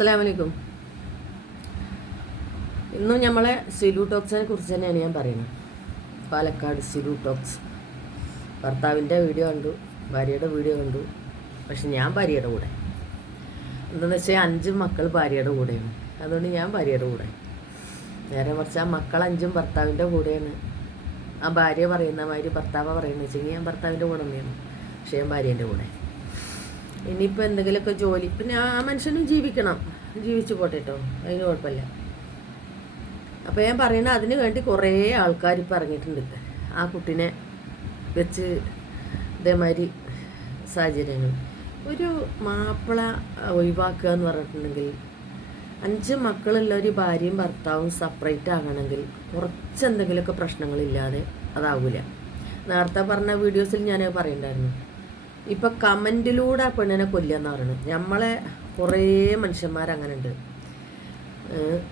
അസ്സലാമലൈക്കും. ഇന്നും നമ്മളെ സിലു ടോക്സിനെ കുറിച്ച് തന്നെയാണ് ഞാൻ പറയുന്നത്. പാലക്കാട് സിലു ടോക്സ്. ഭർത്താവിൻ്റെ വീഡിയോ കണ്ടു, ഭാര്യയുടെ വീഡിയോ കണ്ടു. പക്ഷെ ഞാൻ ഭാര്യയുടെ കൂടെ. എന്താണെന്ന് വെച്ചാൽ 5 മക്കൾ ഭാര്യയുടെ കൂടെയാണ്. അതുകൊണ്ട് ഞാൻ ഭാര്യയുടെ കൂടെ. നേരെ മറിച്ച് ആ മക്കൾ 5 ഭർത്താവിൻ്റെ കൂടെയാണ്. ആ ഭാര്യ പറയുന്ന മാതിരി ഭർത്താവ് പറയുന്നത് വെച്ചെങ്കിൽ ഞാൻ ഭർത്താവിൻ്റെ കൂടെ തന്നെയാണ്. പക്ഷേ ഞാൻ ഭാര്യേൻ്റെ കൂടെ. ഇനിയിപ്പോൾ എന്തെങ്കിലുമൊക്കെ ജോലി, പിന്നെ ആ മനുഷ്യനും ജീവിക്കണം, ജീവിച്ചു പോട്ടെ കേട്ടോ, അതിന് കുഴപ്പമില്ല. അപ്പോൾ ഞാൻ പറയുന്നത് അതിന് വേണ്ടി കുറേ ആൾക്കാർ ഇപ്പോൾ ഇറങ്ങിയിട്ടുണ്ട്. ആ കുട്ടീനെ വെച്ച് ഇതേമാതിരി സാഹചര്യങ്ങൾ ഒരു മാപ്പിള ഒഴിവാക്കുക എന്ന് പറഞ്ഞിട്ടുണ്ടെങ്കിൽ 5 മക്കളുള്ള ഒരു ഭാര്യയും ഭർത്താവും സെപ്പറേറ്റ് ആകണമെങ്കിൽ കുറച്ചെന്തെങ്കിലുമൊക്കെ പ്രശ്നങ്ങളില്ലാതെ അതാവില്ല. നേരത്തെ പറഞ്ഞ വീഡിയോസിൽ ഞാൻ പറയുന്നുണ്ടായിരുന്നു. ഇപ്പം കമൻറ്റിലൂടെ ആ പെണ്ണിനെ കൊല്ലുകയെന്ന് പറയുന്നത്. നമ്മളെ കുറേ മനുഷ്യന്മാരങ്ങനെ ഉണ്ട്.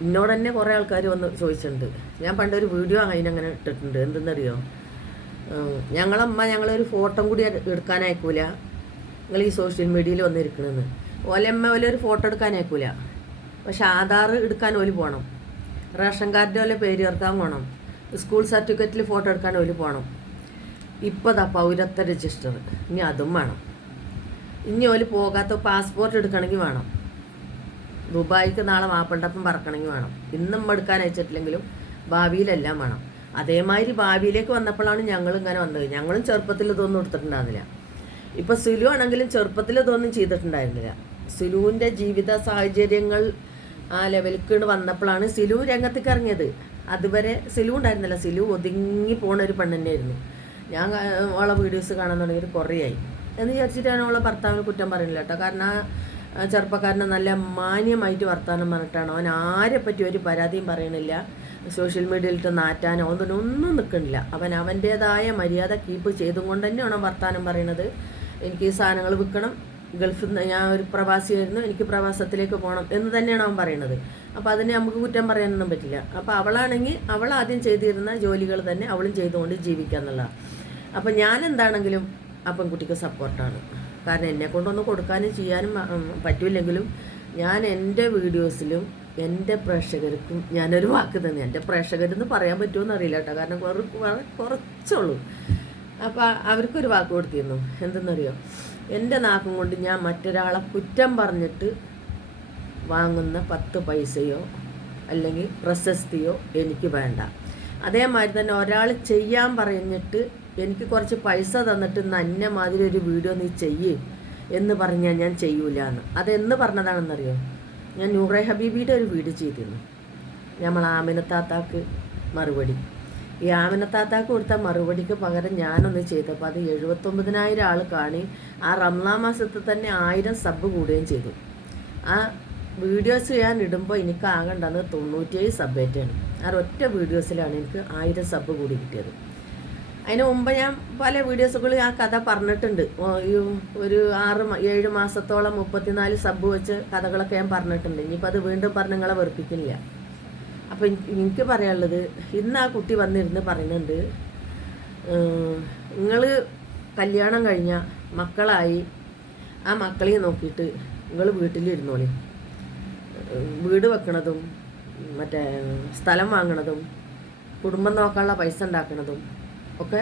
എന്നോട് തന്നെ കുറേ ആൾക്കാർ വന്ന് ചോദിച്ചിട്ടുണ്ട്. ഞാൻ പണ്ടൊരു വീഡിയോ അതിനങ്ങനെ ഇട്ടിട്ടുണ്ട്. എന്തെന്നറിയോ, ഞങ്ങളൊരു ഫോട്ടോ കൂടി എടുക്കാൻ അയക്കൂല, നിങ്ങൾ ഈ സോഷ്യൽ മീഡിയയിൽ വന്നിരിക്കണമെന്ന്. ഓലമ്മ ഒരു ഫോട്ടോ എടുക്കാൻ അയക്കൂല. പക്ഷെ ആധാർ എടുക്കാൻ ഓല് പോകണം, റേഷൻ കാർഡിൻ്റെ പോലെ പേര് ചേർക്കാൻ പോകണം, സ്കൂൾ സർട്ടിഫിക്കറ്റിൽ ഫോട്ടോ എടുക്കാൻ ഓല് പോകണം. ഇപ്പോൾ പൗരത്വ രജിസ്റ്റർ ഇനി അതും വേണം. ഇനി ഓല് പോകാത്ത പാസ്പോർട്ട് എടുക്കണമെങ്കിൽ വേണം. ദുബായിക്ക് നാളെ മാപ്പണ്ടപ്പം പറക്കണമെങ്കിൽ വേണം. ഇന്നും എടുക്കാൻ അയച്ചിട്ടില്ലെങ്കിലും ഭാവിയിലെല്ലാം വേണം. അതേമാതിരി ഭാവിയിലേക്ക് വന്നപ്പോഴാണ് ഞങ്ങളിങ്ങനെ വന്നത്. ഞങ്ങളും ചെറുപ്പത്തിൽ ഇതൊന്നും എടുത്തിട്ടുണ്ടായിരുന്നില്ല. ഇപ്പോൾ സിലു ആണെങ്കിലും ചെറുപ്പത്തിൽ ഇതൊന്നും ചെയ്തിട്ടുണ്ടായിരുന്നില്ല. സിലുവിൻ്റെ ജീവിത സാഹചര്യങ്ങൾ ആ ലെവലിക്ക് വന്നപ്പോഴാണ് സിലു രംഗത്തേക്ക് ഇറങ്ങിയത്. അതുവരെ സിലു ഉണ്ടായിരുന്നില്ല. സിലു ഒതുങ്ങി പോണ ഒരു പെണ്ണെന്നെയായിരുന്നു. ഞാൻ അവളെ വീഡിയോസ് കാണാൻ തുടങ്ങിയിട്ട് കുറേയായി എന്ന് വിചാരിച്ചിട്ട് ഞാൻ അവളെ ഭർത്താവിന് കുറ്റം പറയുന്നില്ല കേട്ടോ. കാരണം ആ ചെറുപ്പക്കാരനെ നല്ല മാന്യമായിട്ട് വർത്താനം പറഞ്ഞിട്ടാണ്. അവൻ ആരെ പറ്റി ഒരു പരാതിയും പറയണില്ല. സോഷ്യൽ മീഡിയയിലിട്ട് നാറ്റാനോ ഒന്നും നിൽക്കണില്ല. അവൻ അവൻ്റേതായ മര്യാദ കീപ്പ് ചെയ്തും കൊണ്ട് തന്നെയാണ് വർത്താനം പറയണത്. എനിക്ക് ഈ സാധനങ്ങൾ വിൽക്കണം, ഗൾഫിൽ നിന്ന് ഞാൻ ഒരു പ്രവാസിയായിരുന്നു, എനിക്ക് പ്രവാസത്തിലേക്ക് പോകണം എന്ന് തന്നെയാണ് അവൻ പറയുന്നത്. അപ്പോൾ അതിനെ നമുക്ക് കുറ്റം പറയാനൊന്നും പറ്റില്ല. അപ്പോൾ അവളാണെങ്കിൽ അവൾ ആദ്യം ചെയ്തിരുന്ന ജോലികൾ തന്നെ അവളും ചെയ്തുകൊണ്ട് ജീവിക്കുക എന്നുള്ളതാണ്. അപ്പം ഞാൻ എന്താണെങ്കിലും ആ പെൺകുട്ടിക്ക് സപ്പോർട്ടാണ്. കാരണം എന്നെ കൊണ്ടൊന്നും കൊടുക്കാനും ചെയ്യാനും പറ്റില്ലെങ്കിലും ഞാൻ എൻ്റെ വീഡിയോസിലും എൻ്റെ പ്രേക്ഷകർക്കും ഞാനൊരു വാക്ക് തന്നെ, എൻ്റെ പ്രേക്ഷകരെന്ന് പറയാൻ പറ്റുമോ അറിയില്ല കേട്ടോ, കാരണം കുറച്ചുള്ളൂ. അപ്പോൾ അവർക്കൊരു വാക്ക് കൊടുത്തിരുന്നു. എന്തെന്നറിയോ, എൻ്റെ നാക്കും കൊണ്ട് ഞാൻ മറ്റൊരാളെ കുറ്റം പറഞ്ഞിട്ട് വാങ്ങുന്ന 10 പൈസയോ അല്ലെങ്കിൽ പ്രശസ്തിയോ എനിക്ക് വേണ്ട. അതേമാതിരി തന്നെ ഒരാൾ ചെയ്യാൻ പറഞ്ഞിട്ട് എനിക്ക് കുറച്ച് പൈസ തന്നിട്ട് നന്ന മാതിരി ഒരു വീഡിയോ നീ ചെയ്യ് എന്ന് പറഞ്ഞാൽ ഞാൻ ചെയ്യൂല എന്ന്. അതെന്ന് പറഞ്ഞതാണെന്നറിയോ, ഞാൻ നൂറെ ഹബീബിയുടെ ഒരു വീഡിയോ ചെയ്തിരുന്നു. നമ്മൾ ആമിനത്താത്താക്ക് മറുപടി. ഈ ആമിനത്താത്താക്ക് കൊടുത്ത മറുപടിക്ക് പകരം ഞാനൊന്ന് ചെയ്തപ്പോൾ അത് 79,000 ആൾ കാണി. ആ റംസാൻ മാസത്തിൽ തന്നെ 1000 സബ് കൂടുകയും ചെയ്തു. ആ വീഡിയോസ് ഞാൻ ഇടുമ്പോൾ എനിക്ക് ആകേണ്ടത് 97 സബ്ബേറ്റാണ്. ആ ഒറ്റ വീഡിയോസിലാണ് എനിക്ക് 1000 സബ് കൂടി കിട്ടിയത്. അതിന് മുമ്പ് ഞാൻ പല വീഡിയോസുകളിൽ ആ കഥ പറഞ്ഞിട്ടുണ്ട്. ഒരു 6-7 മാസത്തോളം 34 സബ് വെച്ച് കഥകളൊക്കെ ഞാൻ പറഞ്ഞിട്ടുണ്ട്. ഇനിയിപ്പോൾ അത് വീണ്ടും പറഞ്ഞ് നിങ്ങളെ വെറുപ്പിക്കില്ല. അപ്പോൾ എനിക്ക് പറയാനുള്ളത്, ഇന്ന് ആ കുട്ടി വന്നിരുന്ന് പറയുന്നുണ്ട്, നിങ്ങൾ കല്യാണം കഴിഞ്ഞ മക്കളായി ആ മക്കളെയും നോക്കിയിട്ട് നിങ്ങൾ വീട്ടിലിരുന്നോളി. വീട് വെക്കണതും മറ്റേ സ്ഥലം വാങ്ങണതും കുടുംബം നോക്കാനുള്ള പൈസ ഉണ്ടാക്കണതും ഒക്കെ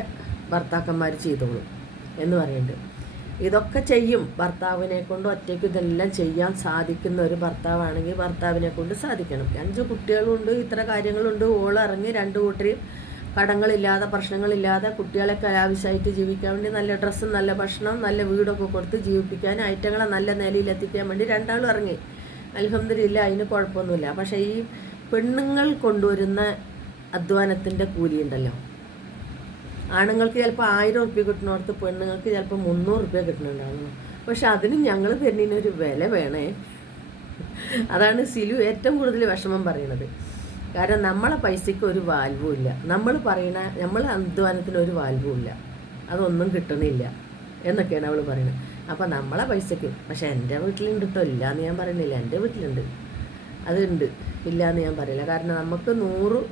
ഭർത്താക്കന്മാർ ചെയ്തോളും എന്ന് പറയുന്നുണ്ട്. ഇതൊക്കെ ചെയ്യും. ഭർത്താവിനെ കൊണ്ട് ഒറ്റയ്ക്ക് ഇതെല്ലാം ചെയ്യാൻ സാധിക്കുന്ന ഒരു ഭർത്താവാണെങ്കിൽ ഭർത്താവിനെ കൊണ്ട് സാധിക്കണം. 5 കുട്ടികളുണ്ട്, ഇത്ര കാര്യങ്ങളുണ്ട്. ഓളിറങ്ങി 2 കൂട്ടരെയും കടങ്ങളില്ലാതെ പ്രശ്നങ്ങളില്ലാതെ കുട്ടികളൊക്കെ ആവശ്യമായിട്ട് ജീവിക്കാൻ വേണ്ടി നല്ല ഡ്രസ്സും നല്ല ഭക്ഷണം നല്ല വീടൊക്കെ കൊടുത്ത് ജീവിപ്പിക്കാൻ ഐറ്റങ്ങളെ നല്ല നിലയിലെത്തിക്കാൻ വേണ്ടി 2 ആളും ഇറങ്ങി. അൽഹംദുലില്ലാ, അതിന് കുഴപ്പമൊന്നുമില്ല. പക്ഷേ ഈ പെണ്ണുങ്ങൾ കൊണ്ടുവരുന്ന അധ്വാനത്തിൻ്റെ കൂലി ഉണ്ടല്ലോ, ആണുങ്ങൾക്ക് ചിലപ്പോൾ 1000 ഉറുപ്പ്യ കിട്ടുന്നിടത്ത് പെണ്ണുങ്ങൾക്ക് ചിലപ്പോൾ 300 ഉറുപ്പ്യ കിട്ടുന്നുണ്ടാകുന്നു. പക്ഷെ അതിന് ഞങ്ങൾ പെണ്ണിനൊരു വില വേണേ. അതാണ് സിലു ഏറ്റവും കൂടുതൽ വിഷമം പറയുന്നത്. കാരണം നമ്മളെ പൈസയ്ക്ക് ഒരു വാൽവും ഇല്ല, നമ്മളെ അധ്വാനത്തിന് ഒരു വാൽവും ഇല്ല, അതൊന്നും കിട്ടണില്ല എന്നൊക്കെയാണ് അവൾ പറയുന്നത്. അപ്പോൾ നമ്മളെ പൈസയ്ക്ക്, പക്ഷേ എൻ്റെ വീട്ടിലുണ്ട് കേട്ടോ, ഇല്ലയെന്ന് ഞാൻ പറയുന്നില്ല. എൻ്റെ വീട്ടിലുണ്ട്, അതുണ്ട്, ഇല്ലയെന്ന് ഞാൻ പറയില്ല. കാരണം നമുക്ക് 100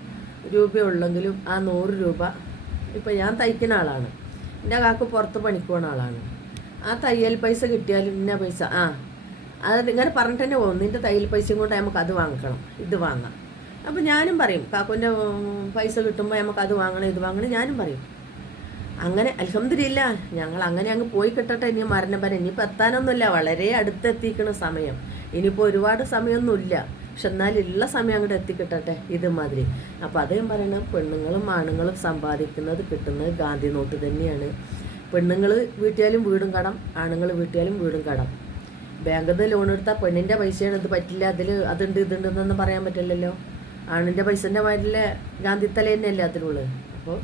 രൂപ ഉള്ളെങ്കിലും ആ 100 രൂപ, ഇപ്പോൾ ഞാൻ തയ്ക്കുന്ന ആളാണ്, എൻ്റെ കാക്ക് പുറത്ത് പണിക്ക് പോകുന്ന ആളാണ്. ആ തയ്യൽ പൈസ കിട്ടിയാലും ഇന്ന പൈസ അത് ഇങ്ങനെ പറഞ്ഞിട്ട് തന്നെ പോകും, നിൻ്റെ തയ്യൽ പൈസയും കൊണ്ട് നമുക്ക് അത് വാങ്ങിക്കണം, ഇത് വാങ്ങാം. അപ്പോൾ ഞാനും പറയും, കാക്കുവിൻ്റെ പൈസ കിട്ടുമ്പോൾ നമുക്ക് അത് വാങ്ങണം, ഇത് വാങ്ങണം, ഞാനും പറയും. അങ്ങനെ അൽഹംദുലില്ലാ ഞങ്ങൾ അങ്ങനെ അങ്ങ് പോയി കിട്ടട്ടെ. ഇനി മരണം വരെ ഇനിയിപ്പോൾ എത്താനൊന്നുമില്ല, വളരെ അടുത്തെത്തിക്കണ സമയം. ഇനിയിപ്പോൾ ഒരുപാട് സമയമൊന്നുമില്ല, പക്ഷെ എന്നാലുള്ള സമയം അങ്ങോട്ട് എത്തിക്കിട്ടട്ടെ ഇതുമാതിരി. അപ്പോൾ അദ്ദേഹം പറയണത് പെണ്ണുങ്ങളും ആണുങ്ങളും സമ്പാദിക്കുന്നത് കിട്ടുന്നത് ഗാന്ധി നോട്ട് തന്നെയാണ്. പെണ്ണുങ്ങൾ വീട്ടിയാലും വീടും കടം, ആണുങ്ങൾ വീട്ടിയാലും വീടും കടം. ബാങ്കിൽ നിന്ന് ലോൺ എടുത്താൽ പെണ്ണിൻ്റെ പൈസയാണ്, ഇത് പറ്റില്ല, അതിൽ അതുണ്ട് ഇതുണ്ടെന്നൊന്നും പറയാൻ പറ്റില്ലല്ലോ. ആണിൻ്റെ പൈസൻ്റെ മാതിരിലെ ഗാന്ധി തല തന്നെയല്ലേ അതിനുള്ളത്. അപ്പോൾ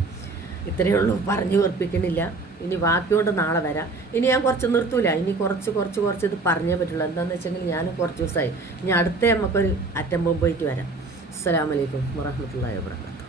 ഇത്രയേ ഉള്ളൂ, പറഞ്ഞു വെറുപ്പിക്കണില്ല. ഇനി ബാക്കിയോണ്ട് നാളെ വരാം. ഇനി ഞാൻ കുറച്ച് നിർത്തൂല, ഇനി കുറച്ച് ഇത് പറഞ്ഞേ പറ്റുള്ളൂ. എന്താണെന്ന് വെച്ചെങ്കിൽ ഞാൻ കുറച്ച് ദിവസമായി, ഇനി അടുത്ത നമുക്കൊരു അറ്റം പോയിട്ട് വരാം. അസ്സലാമു അലൈക്കും വറഹ്മത്തുള്ളാഹി വബറകാതുഹു.